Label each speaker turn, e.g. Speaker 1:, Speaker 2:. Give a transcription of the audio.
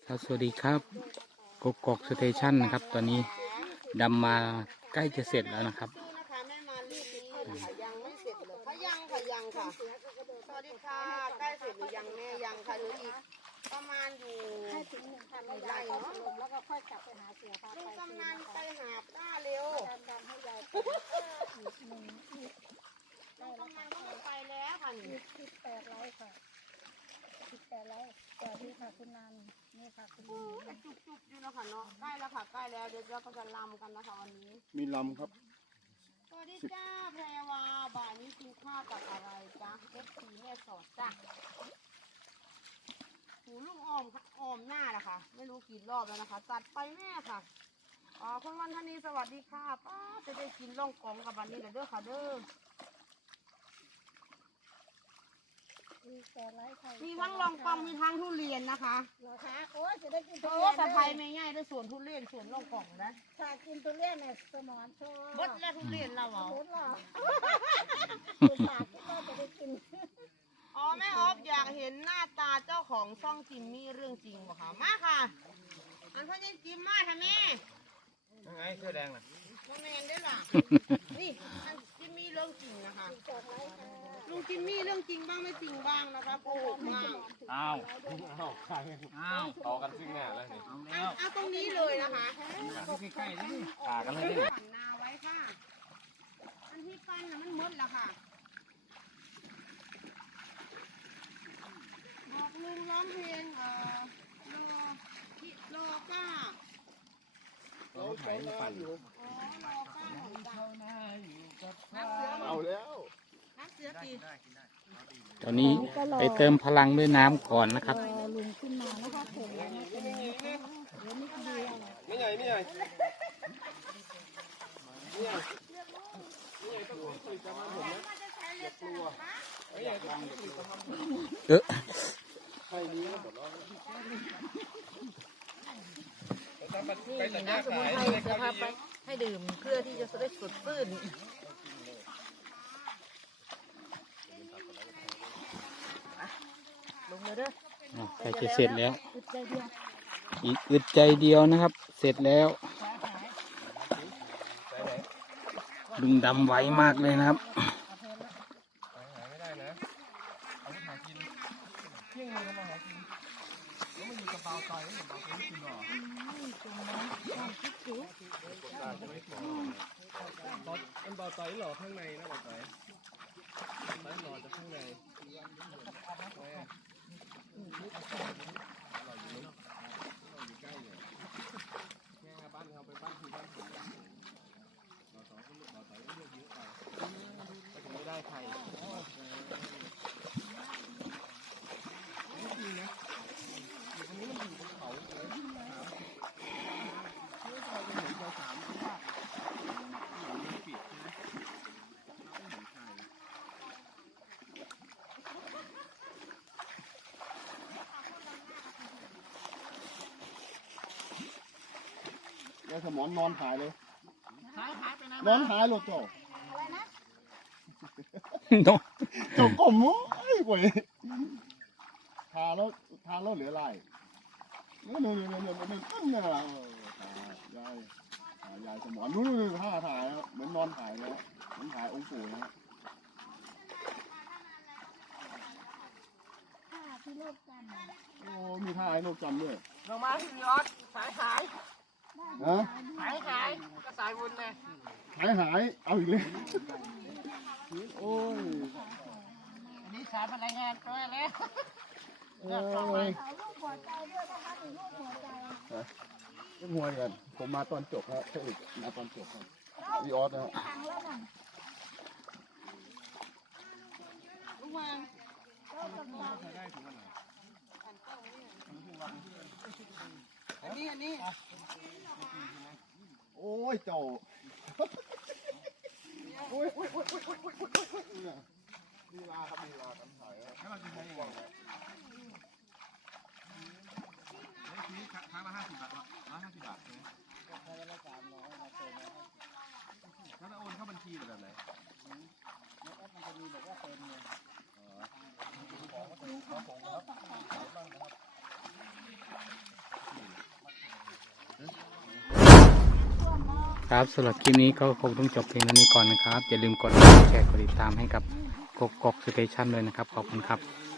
Speaker 1: ครับสวัสดีครับกกอกสเตชันนะครับตอนนี้ดำมาใกล้จะเสร็จแล้วนะครับ
Speaker 2: แม่มารีบนี้ค่ะยังไม่เสร็จเลยค่ะยังค่ะสวัสดีค่ะใกล้เสร็จหรือยังแม่ยังค่ะเหลืออีกประมาณอยู่ให้ถึง1,000 ไร่เนาะแล้วก็ค่อยกลับไปหาเสือพาไปกำนันไปหาป้าเร็วดันให้ยายลุงกำนันก็ไม่ไปแล้วค่ะ18 ไร่ค่ะ18 ไร่แต่นี่ค่ะคุณนันนี่ค่ะคุณจุกอยู่นะคะเนาะใกล้แล้วค่ะใกล้แล้วเดี๋ยวเราก็จะลำกันนะคะวันนี้
Speaker 3: มีลำครับ
Speaker 2: สวัสดีจ้าแพรวาบ่ายนี้กินข้าวกับอะไรจ้าเอฟซีแม่สอดจ้าหูลูกออมหน้านะคะไม่รู้กี่รอบแล้วนะคะจัดไปแม่ค่ะคุณวันธนีสวัสดีค่ะป้าจะได้กินล่องกองกับวันนี้เลยเด้อค่ะเด้อมีทั้งลองกองมีทั้งทุเรียนนะคะเหรอคะโอ้จะได้กินทุเรียนสะพายไม่ง่ายด้วยสวนทุเรียนสวนลองกองนะถ้ากินทุเรียนเนี่ยสมอนชอบบดแล้วทุเรียนเราเหรอหมดหรอคุณปากก็จะได้กินแม่ออฟอยากเห็นหน้าตาเจ้าของช่องจิมมี่เรื่องจริงบ่คะมาค่ะอันพ่อยังจิมมาทำแม่
Speaker 4: ยังไงเสื้อแดงน่ะ
Speaker 2: พ่อแมนได้หรอนี่อันจิมมี่เรื่องจริงนะคะลุงจิมมี่เรื่องจริงบ้างไม่จริงบ้างนะคะโกหกบ้าง
Speaker 4: อ้าวต่อกันซึ่งแน่แล้วนี่
Speaker 2: เอาตรงนี้เลยนะคะ
Speaker 4: ใกล้ๆนี่ขากันเลยนี่
Speaker 2: ปั่นนาไว้ค่ะอันที่ปั้นน่ะมันมดละค่ะบอกลุงร้องเพลงรอป้า
Speaker 3: เราใช้น้ำอยู่
Speaker 2: รอป้าของดาว
Speaker 3: เอาแล้ว
Speaker 2: น้ำเสือตี
Speaker 1: ตอนนี้ไปเติมพลังด้วยน้ำก่อนนะครับ
Speaker 2: ลุงขึ้นมานะคะเสร็จแล้วนะเป็นเดี๋ยวนี้ก็ดี
Speaker 3: นี่ไงนี่ไงนี่ไงต้องผลิตภัณฑ์ผมนะกลัวใครนี้หมดแล้ว
Speaker 2: ไปตัดหญ้าขายจะพาไปให้ดื่มเพื่อที่จะได้สดชื่นลงเลยเด้อ
Speaker 1: ใกล้จะเสร็จแล้วอีกอึดใจเดียวนะครับเสร็จแล้วลุงดำไวมากเลยนะครับ
Speaker 4: ไม่ได้นะเอาไปหากินเที่ยงเลยมาหากินแล้วมันอยู่กับเบาต่อยแล้วเบาต่อยกินหรอมันเบาต่อยหรอข้างในนะเบาต่อยมันหล่อจากข้างในไม่ได้ใคร
Speaker 3: ยายสมอนนอนหายเลยนอนหายหลดจ่อจ่อก้มมั้ยป่วยทาแล้วเหลือลายเนี่ยต้นเนี่ยยายสมอนนู้นท่าถ่ายเหมือนนอนถ่ายแล้วเหมือนถ่ายองค์ปู่นะโอ้มีท่าไอ้โลกจำด้วย
Speaker 2: ลงมาที่ยอดขายขายก็สายบุญเลย
Speaker 3: หายเอาอีกเลยโอ้ย
Speaker 2: อันนี้สายพลังงานตัวแล้ว
Speaker 3: ลูกหัวใจด้วยนะคะลูกหัวใจลูกหัวกันผมมาตอนจบครับเทคนิคมาตอนจบครับวีออสนะ
Speaker 2: ลูกวางอันนี้
Speaker 3: โอ้ยเจ้าโอ้ยลีลาครับลีลาทำถ่ายให้มันเป็นยังไง
Speaker 4: นี่ครั้งละ50 บาท150 บาทใช่ไหมแล้วโอนเข้าบัญชีแบบไหนมันจะมีแบบว่าเติมเงินของก็คือของผมครับ
Speaker 1: ครับสำหรับคลิปนี้ก็คงต้องจบเพียงเท่านี้ก่อนนะครับอย่าลืมกดไลค์แชร์กดติดตามให้กับกกอกสเตชันเลยนะครับขอบคุณครับ